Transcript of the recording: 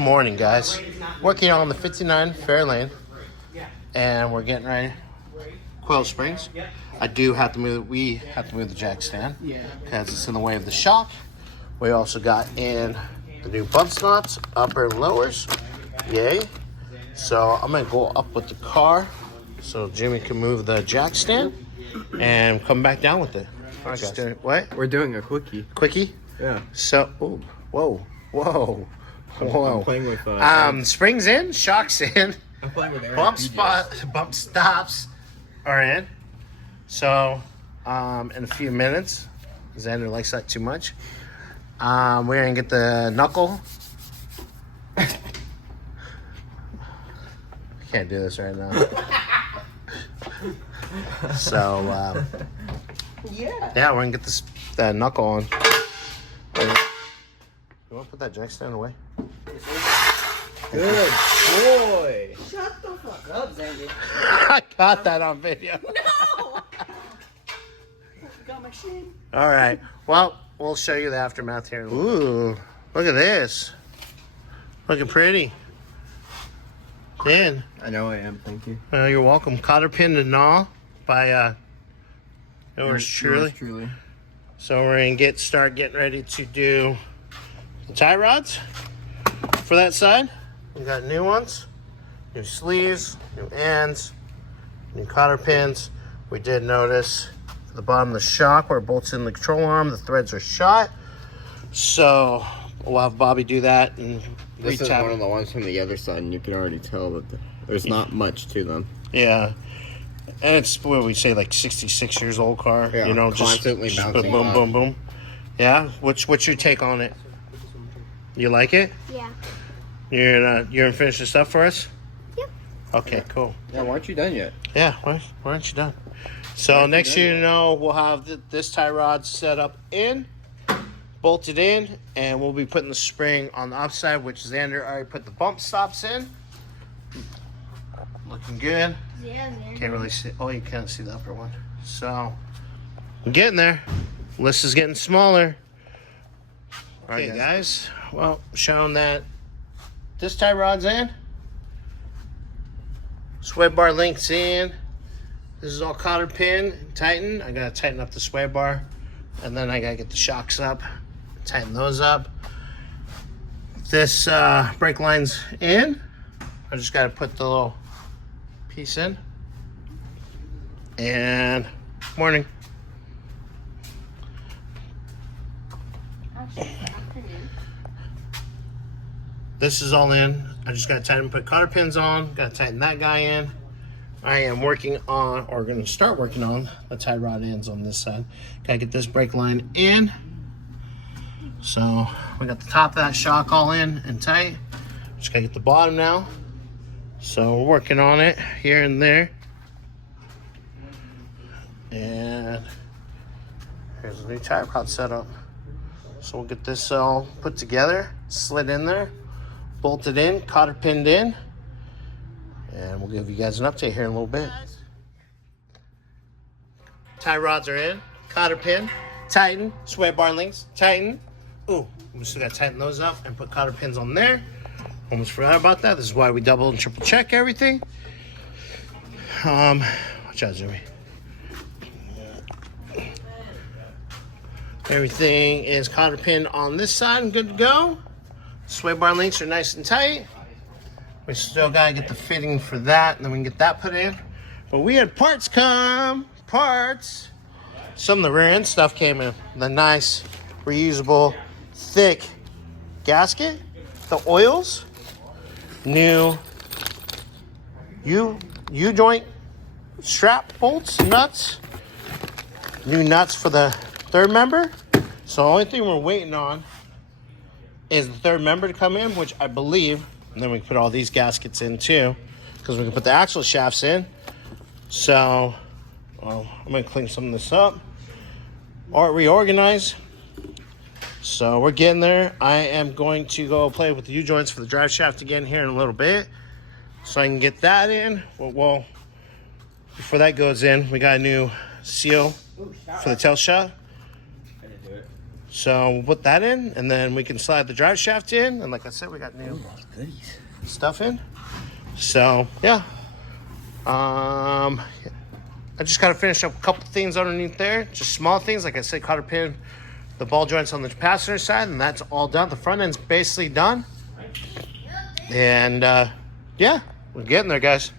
morning, guys. Working on the 59 Fairlane, and we're getting ready. Coil springs. I do have to move. We have to move the jack stand because it's in the way of the shock. We also got in the new bump stops, upper and lowers. Yay! So I'm gonna go up with the car so Jimmy can move the jack stand and come back down with it. All right, guys. What? We're doing a quickie. Quickie? Yeah. So, ooh, whoa. I'm playing with springs in, shocks in, I'm playing with bump stops are in. So, in a few minutes, Xander likes that too much. We're gonna get the knuckle. Can't do this right now. So, yeah, we're gonna get the knuckle on. You want to put that jack stand away? Good boy. Shut the fuck up, Xander. I got that on video. No! Got my shit. All right. Well, we'll show you the aftermath here. Ooh, look at this. Looking pretty. Dan. I know I am. Thank you. You're welcome. Cotter pin to gnaw by yours truly. So we're gonna start getting ready to do the tie rods for that side. We got new ones, new sleeves, new ends, new cotter pins. We did notice at the bottom of the shock where it bolts in the control arm, the threads are shot. So we'll have Bobby do that and this is one of the ones from the other side, and you can already tell that there's not much to them. Yeah. And it's what we say, like 66 years old car. Yeah, you know, constantly just bouncing boom, up. boom, boom. Yeah. What's your take on it? You like it? Yeah. You're gonna finish the stuff for us? Yep. Okay, cool. Yeah, why aren't you done yet? Yeah. Why aren't you done? So next year, we'll have this tie rod set up bolted in, and we'll be putting the spring on the upside, which Xander already put the bump stops in. Looking good. Yeah, man. Can't really see. Oh, you can't see the upper one. So, we're getting there. List is getting smaller. Okay, guys. Well, showing that this tie rod's in. Sway bar links in. This is all cotter pin, tighten. I gotta tighten up the sway bar, and then I gotta get the shocks up, tighten those up. This brake line's in. I just gotta put the little piece in. And morning. This is all in. I just gotta tighten, put cotter pins on, gotta tighten that guy in. I am working on, or gonna start working on, the tie rod ends on this side. Gotta get this brake line in. So we got the top of that shock all in and tight. Just gotta get the bottom now. So we're working on it here and there. And here's the new tie rod setup. So we'll get this all put together, slid in there, bolted in, cotter pinned in, and we'll give you guys an update here in a little bit. Tie rods are in, cotter pin, tighten, sway bar links, tighten. Ooh, we still gotta tighten those up and put cotter pins on there. Almost forgot about that. This is why we double and triple check everything. Watch out, Jimmy. Everything is cotter pinned on this side and good to go. Sway bar links are nice and tight. We still gotta get the fitting for that, and then we can get that put in. But we had parts come. Some of the rear end stuff came in. The nice, reusable, thick gasket. The oils. New U-joint strap bolts, nuts. New nuts for the third member. So the only thing we're waiting on is the third member to come in, which I believe, and then we can put all these gaskets in too, because we can put the axle shafts in. So, I'm gonna clean some of this up or reorganize. So we're getting there. I am going to go play with the U-joints for the drive shaft again here in a little bit, so I can get that in. Well, before that goes in, we got a new seal for the tail shaft. So we'll put that in, and then we can slide the drive shaft in. And like I said, we got new Goodies. stuff in. So yeah, I just gotta finish up a couple things underneath there, just small things. Like I said, cotter pin the ball joints on the passenger side, and that's all done. The front end's basically done. And yeah, we're getting there, guys.